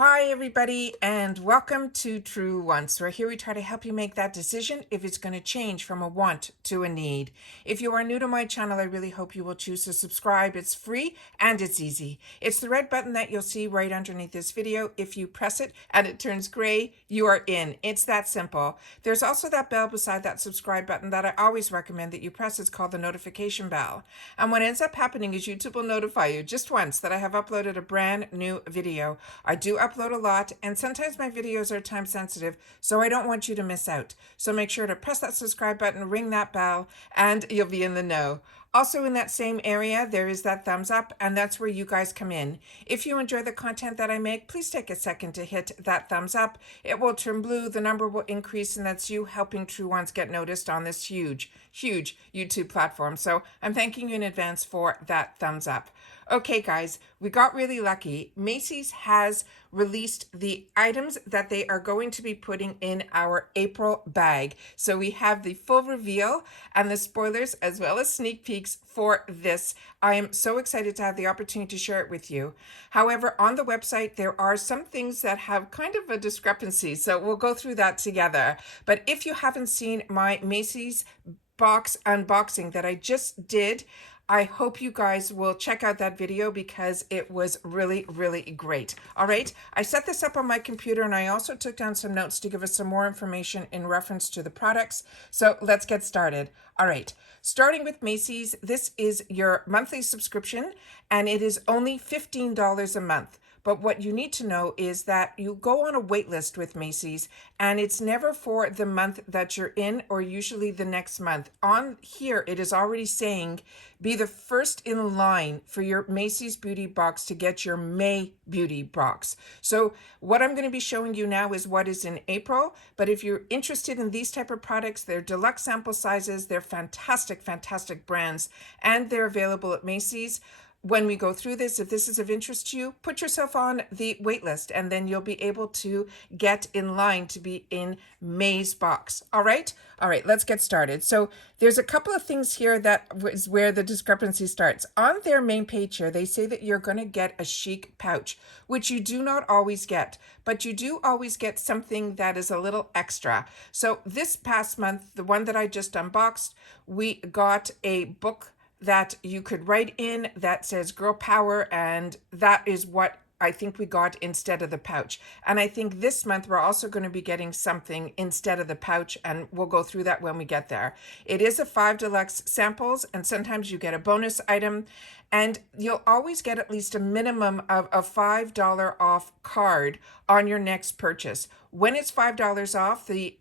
Hi, everybody, and welcome to True Wants, where here we try to help you make that decision if it's going to change from a want to a need. If you are new to my channel, I really hope you will choose to subscribe. It's free and it's easy. It's the red button that you'll see right underneath this video. If you press it and it turns gray, you are in. It's that simple. There's also that bell beside that subscribe button that I always recommend that you press. It's called the notification bell. And what ends up happening is YouTube will notify you just once that I have uploaded a brand new video. I do upload a lot, and sometimes my videos are time sensitive, so I don't want you to miss out. So make sure to press that subscribe button, ring that bell, and you'll be in the know. Also in that same area, there is that thumbs up, and that's where you guys come in. If you enjoy the content that I make, please take a second to hit that thumbs up. It will turn blue, the number will increase, and that's you helping True Ones get noticed on this huge YouTube platform. So I'm thanking you in advance for that thumbs up. Okay, guys, we got really lucky. Macys has released the items that they are going to be putting in our April bag. So we have the full reveal and the spoilers as well as sneak peeks for this. I am so excited to have the opportunity to share it with you. However, on the website, there are some things that have kind of a discrepancy. So we'll go through that together. But if you haven't seen my Macys box unboxing that I just did, I hope you guys will check out that video because it was really great. All right, I set this up on my computer and I also took down some notes to give us some more information in reference to the products. So let's get started. All right, starting with Macys, this is your monthly subscription and it is only $15 a month. But what you need to know is that you go on a wait list with Macys and it's never for the month that you're in or usually the next month. On here, it is already saying be the first in line for your Macys Beauty box to get your May Beauty box. So what I'm going to be showing you now is what is in April. But if you're interested in these type of products, they're deluxe sample sizes. They're fantastic brands, and they're available at Macys. When we go through this, if this is of interest to you, put yourself on the wait list and then you'll be able to get in line to be in May's box. All right, let's get started. So there's a couple of things here that is where the discrepancy starts. On their main page here, they say that you're going to get a chic pouch, which you do not always get, but you do always get something that is a little extra. So this past month, the one that I just unboxed, we got a book that you could write in that says girl power, and that is what I think we got instead of the pouch. And I think this month we're also going to be getting something instead of the pouch, and we'll go through that when we get there. It is a 5 deluxe samples, and sometimes you get a bonus item, and you'll always get at least a minimum of a $5 off card on your next purchase. When it's $5 off, the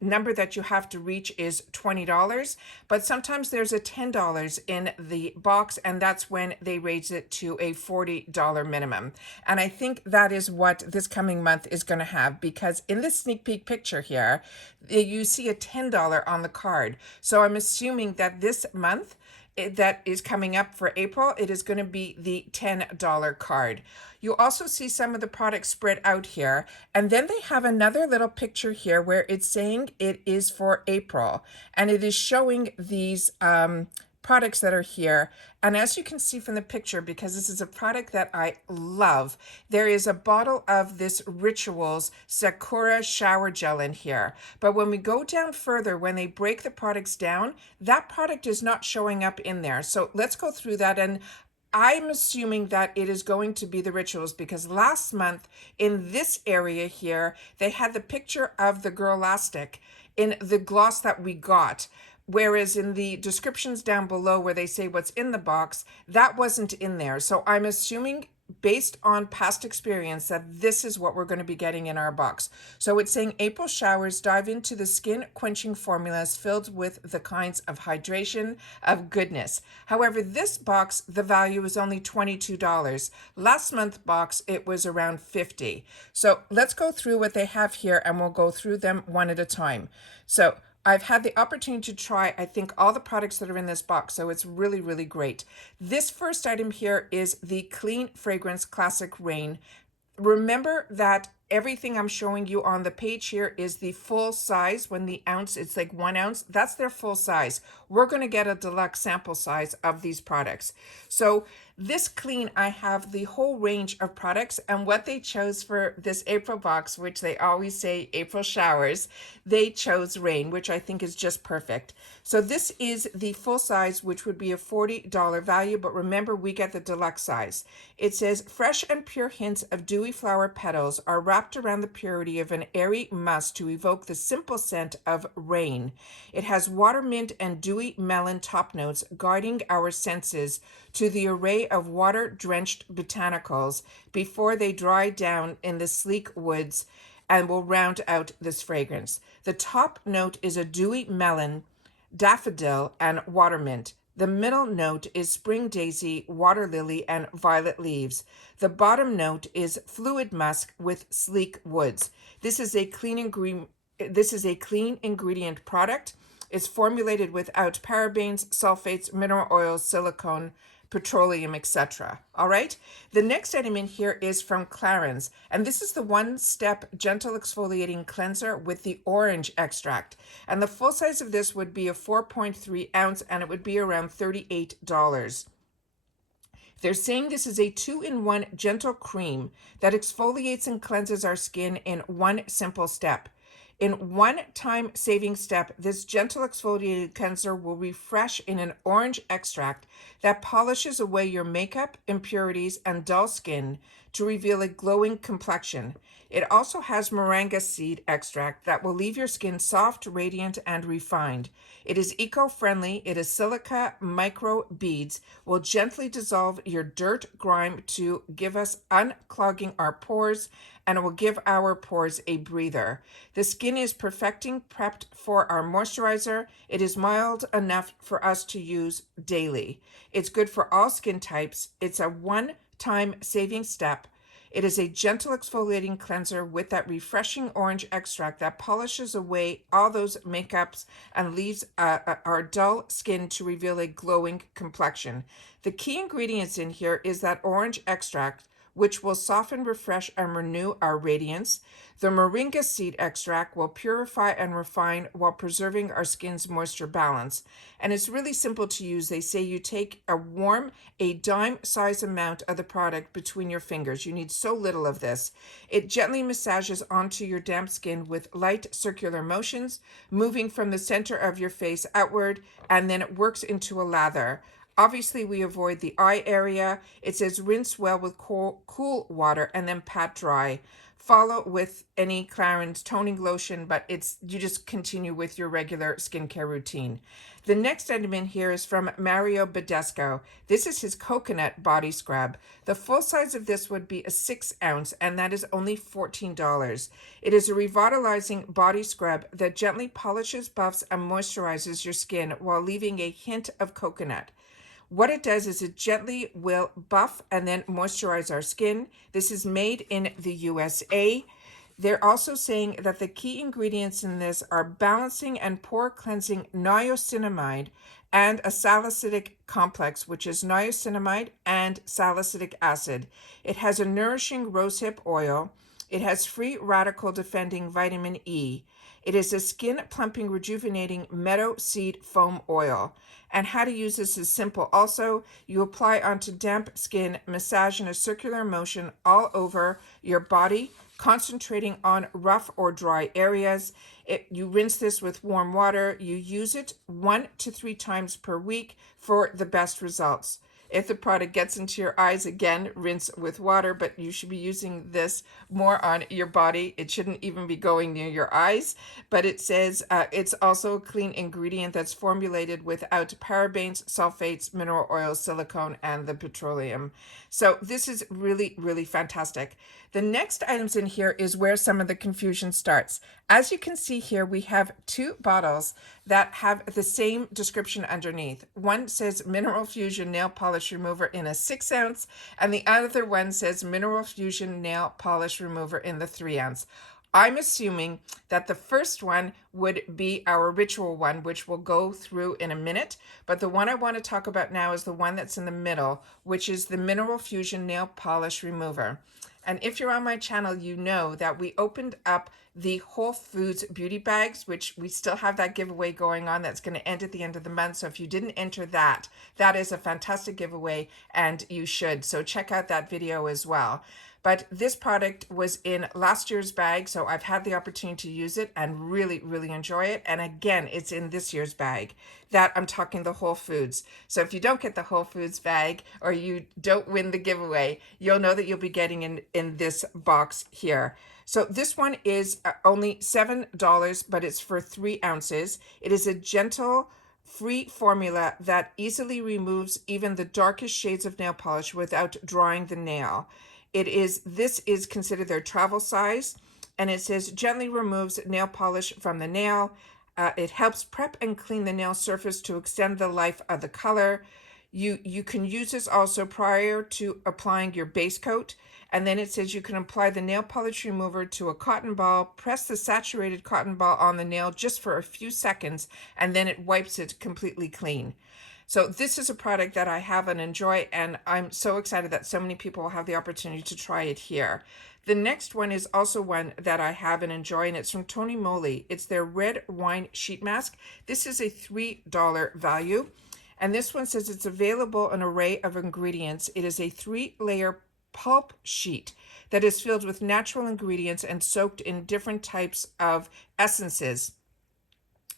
number that you have to reach is $20, but sometimes there's a $10 in the box, and that's when they raise it to a $40 minimum. And I think that is what this coming month is going to have, because in this sneak peek picture here, you see a $10 on the card. So I'm assuming that this month, that is coming up for April, it is going to be the $10 card. You also see some of the products spread out here, and then they have another little picture here where it's saying it is for April, and it is showing these products that are here. And as you can see from the picture, because this is a product that I love, there is a bottle of this Rituals Sakura shower gel in here. But when we go down further, when they break the products down, that product is not showing up in there. So let's go through that. And I'm assuming that it is going to be the Rituals, because last month in this area here, they had the picture of the Girlastic in the gloss that we got. Whereas in the descriptions down below where they say what's in the box, that wasn't in there. So I'm assuming, based on past experience, that this is what we're going to be getting in our box. So it's saying April showers dive into the skin quenching formulas filled with the kinds of hydration of goodness. However, this box, the value is only $22. Last month's box, it was around $50. So let's go through what they have here and we'll go through them one at a time. So I've had the opportunity to try, I think, all the products that are in this box, so it's really great. This first item here is the Clean Fragrance Classic Rain. Remember that everything I'm showing you on the page here is the full size. When the ounce, it's like 1 ounce, that's their full size. We're going to get a deluxe sample size of these products. So this clean, I have the whole range of products, and what they chose for this April box, which they always say April showers, they chose rain, which I think is just perfect. So this is the full size, which would be a $40 value, but remember, we get the deluxe size. It says fresh and pure hints of dewy flower petals are wrapped around the purity of an airy musk to evoke the simple scent of rain. It has water mint and dewy melon top notes, guiding our senses to the array of water-drenched botanicals before they dry down in the sleek woods and will round out this fragrance. The top note is a dewy melon, daffodil, and water mint. The middle note is spring daisy, water lily, and violet leaves. The bottom note is fluid musk with sleek woods. This is a clean ingredient product. It's formulated without parabens, sulfates, mineral oils, silicone, petroleum, etc. All right. The next item in here is from Clarins, and this is the one-step gentle exfoliating cleanser with the orange extract. And the full size of this would be a 4.3 ounce, and it would be around $38. They're saying this is a 2-in-1 gentle cream that exfoliates and cleanses our skin in one simple step. In one time saving step, this gentle exfoliating cleanser will refresh in an orange extract that polishes away your makeup, impurities, and dull skin to reveal a glowing complexion. It also has moringa seed extract that will leave your skin soft, radiant, and refined. It is eco-friendly. It is silica micro beads, will gently dissolve your dirt, grime to give us unclogging our pores, and it will give our pores a breather. The skin is perfecting prepped for our moisturizer. It is mild enough for us to use daily. It's good for all skin types. It's a one-time saving step. It is a gentle exfoliating cleanser with that refreshing orange extract that polishes away all those makeups and leaves our dull skin to reveal a glowing complexion. The key ingredients in here is that orange extract, which will soften, refresh, and renew our radiance. The moringa seed extract will purify and refine while preserving our skin's moisture balance. And it's really simple to use. They say you take a dime-size amount of the product between your fingers. You need so little of this. It gently massages onto your damp skin with light circular motions, moving from the center of your face outward, and then it works into a lather. Obviously, we avoid the eye area. It says rinse well with cool water and then pat dry. Follow with any Clarins toning lotion, but you just continue with your regular skincare routine. The next item in here is from Mario Badescu. This is his coconut body scrub. The full size of this would be a 6 ounce, and that is only $14. It is a revitalizing body scrub that gently polishes, buffs, and moisturizes your skin while leaving a hint of coconut. What it does is it gently will buff and then moisturize our skin. This is made in the USA. They're also saying that the key ingredients in this are balancing and pore cleansing niacinamide and a salicylic complex, which is niacinamide and salicylic acid. It has a nourishing rosehip oil. It has free radical defending vitamin E. It is a skin plumping, rejuvenating meadow seed foam oil. And how to use this is simple. Also, you apply onto damp skin, massage in a circular motion all over your body, concentrating on rough or dry areas. You rinse this with warm water. You use it 1 to 3 times per week for the best results. If the product gets into your eyes, again, rinse with water, but you should be using this more on your body. It shouldn't even be going near your eyes, but it says it's also a clean ingredient that's formulated without parabens, sulfates, mineral oils, silicone, and the petroleum. So this is really, really fantastic. The next items in here is where some of the confusion starts. As you can see here, we have 2 bottles that have the same description underneath. One says Mineral Fusion Nail Polish Remover in a 6 ounce, and the other one says Mineral Fusion Nail Polish Remover in the 3 ounce. I'm assuming that the first one would be our ritual one, which we'll go through in a minute. But the one I want to talk about now is the one that's in the middle, which is the Mineral Fusion Nail Polish Remover. And if you're on my channel, you know that we opened up the Whole Foods beauty bags, which we still have that giveaway going on. That's going to end at the end of the month. So if you didn't enter that, that is a fantastic giveaway and you should. So check out that video as well. But this product was in last year's bag, so I've had the opportunity to use it and really, really enjoy it. And again, it's in this year's bag. That I'm talking the Whole Foods. So if you don't get the Whole Foods bag or you don't win the giveaway, you'll know that you'll be getting in this box here. So this one is only $7, but it's for 3 ounces. It is a gentle, free formula that easily removes even the darkest shades of nail polish without drying the nail. This is considered their travel size, and it says gently removes nail polish from the nail. It helps prep and clean the nail surface to extend the life of the color. You can use this also prior to applying your base coat. And then it says you can apply the nail polish remover to a cotton ball, press the saturated cotton ball on the nail just for a few seconds, and then it wipes it completely clean. So this is a product that I have and enjoy, and I'm so excited that so many people will have the opportunity to try it here. The next one is also one that I have and enjoy, and it's from Tony Moly. It's their red wine sheet mask. This is a $3 value, and this one says it's available an array of ingredients. It is a 3-layer pulp sheet that is filled with natural ingredients and soaked in different types of essences.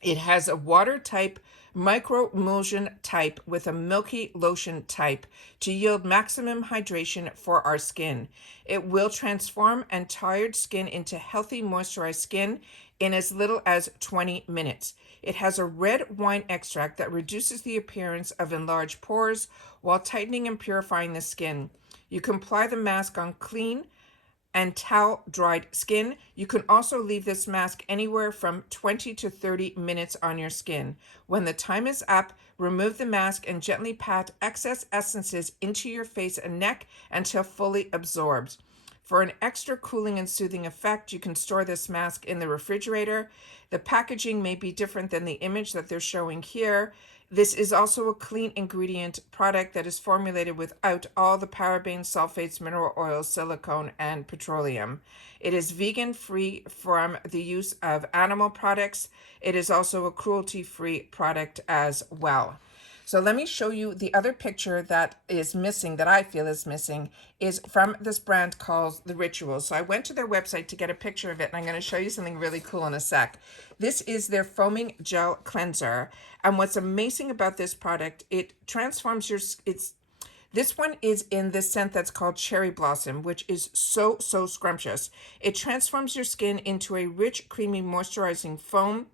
It has a water type, microemulsion type with a milky lotion type to yield maximum hydration for our skin. It will transform and tired skin into healthy moisturized skin in as little as 20 minutes. It has a red wine extract that reduces the appearance of enlarged pores while tightening and purifying the skin. You can apply the mask on clean and towel dried skin. You can also leave this mask anywhere from 20 to 30 minutes on your skin. When the time is up, remove the mask and gently pat excess essences into your face and neck until fully absorbed. For an extra cooling and soothing effect, you can store this mask in the refrigerator. The packaging may be different than the image that they're showing here. This is also a clean ingredient product that is formulated without all the parabens, sulfates, mineral oils, silicone, and petroleum. It is vegan-free from the use of animal products. It is also a cruelty-free product as well. So let me show you the other picture that is missing, that I feel is missing, is from this brand called The Ritual. So I went to their website to get a picture of it, and I'm going to show you something really cool in a sec. This is their foaming gel cleanser. And what's amazing about this product, it transforms this one is in this scent that's called Cherry Blossom, which is so scrumptious. It transforms your skin into a rich, creamy, moisturizing foam.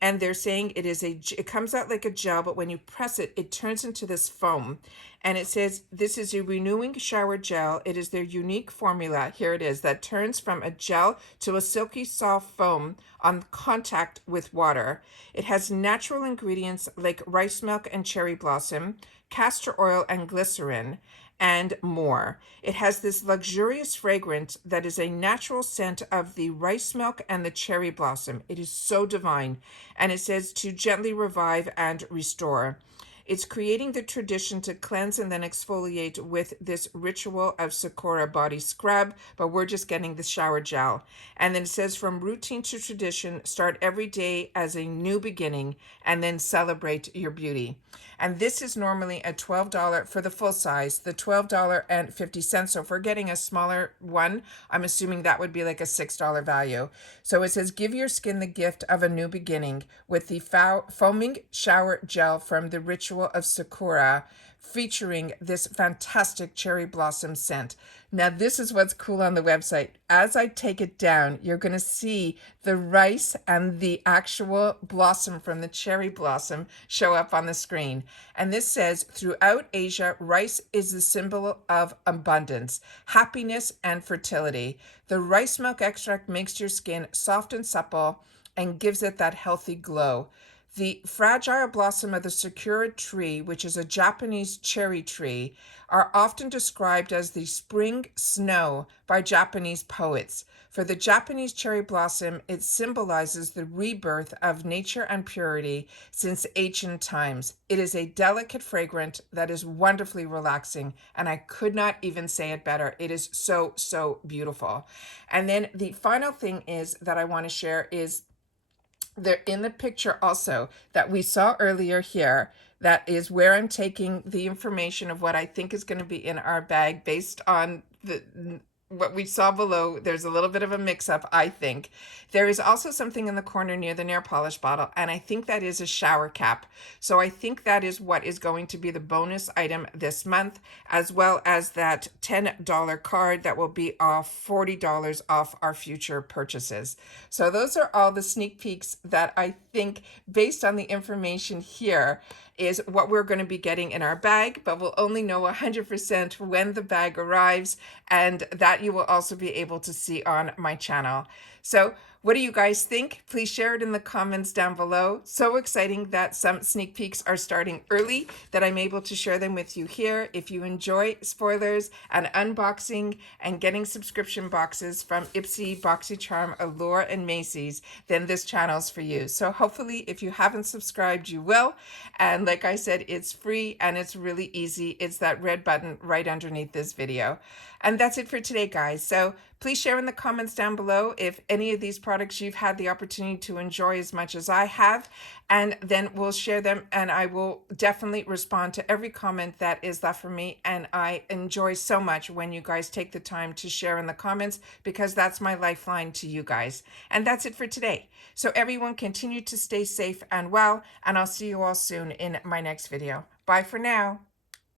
And they're saying it comes out like a gel, but when you press it, it turns into this foam. And it says this is a renewing shower gel. It is their unique formula. Here it is, that turns from a gel to a silky soft foam on contact with water. It has natural ingredients like rice milk and cherry blossom, castor oil and glycerin, and more. It has this luxurious fragrance that is a natural scent of the rice milk and the cherry blossom. It is so divine. And it says to gently revive and restore. It's creating the tradition to cleanse and then exfoliate with this Ritual of Sakura body scrub, but we're just getting the shower gel. And then it says from routine to tradition, start every day as a new beginning and then celebrate your beauty. And this is normally a $12 for the full size, the $12.50. So if we're getting a smaller one, I'm assuming that would be like a $6 value. So it says, give your skin the gift of a new beginning with the foaming shower gel from the Ritual of Sakura, featuring this fantastic cherry blossom scent. Now, this is what's cool on the website. As I take it down, you're going to see the rice and the actual blossom from the cherry blossom show up on the screen. And this says, throughout Asia, rice is the symbol of abundance, happiness, and fertility. The rice milk extract makes your skin soft and supple and gives it that healthy glow. The fragile blossom of the Sakura tree, which is a Japanese cherry tree, are often described as the spring snow by Japanese poets. For the Japanese cherry blossom, it symbolizes the rebirth of nature and purity since ancient times. It is a delicate fragrance that is wonderfully relaxing, and I could not even say it better. It is so, so beautiful. And then the final thing is that I want to share is there in the picture also that we saw earlier here. That is where I'm taking the information of what I think is going to be in our bag based on what we saw below. There's a little bit of a mix-up, I think. There is also something in the corner near the nail polish bottle, and I think that is a shower cap. So I think that is what is going to be the bonus item this month, as well as that $10 card that will be off $40 off our future purchases. So those are all the sneak peeks that I think, based on the information here, is what we're going to be getting in our bag, but we'll only know 100% when the bag arrives, and that you will also be able to see on my channel. So what do you guys think? Please share it in the comments down below. So exciting that some sneak peeks are starting early, that I'm able to share them with you here. If you enjoy spoilers and unboxing and getting subscription boxes from Ipsy, BoxyCharm, Allure, and Macys, then this channel's for you. So hopefully if you haven't subscribed, you will. And like I said, it's free and it's really easy. It's that red button right underneath this video. And that's it for today, guys. So please share in the comments down below if any of these products you've had the opportunity to enjoy as much as I have, and then we'll share them, and I will definitely respond to every comment that is left for me. And I enjoy so much when you guys take the time to share in the comments, because that's my lifeline to you guys. And that's it for today. So everyone, continue to stay safe and well, and I'll see you all soon in my next video. Bye for now.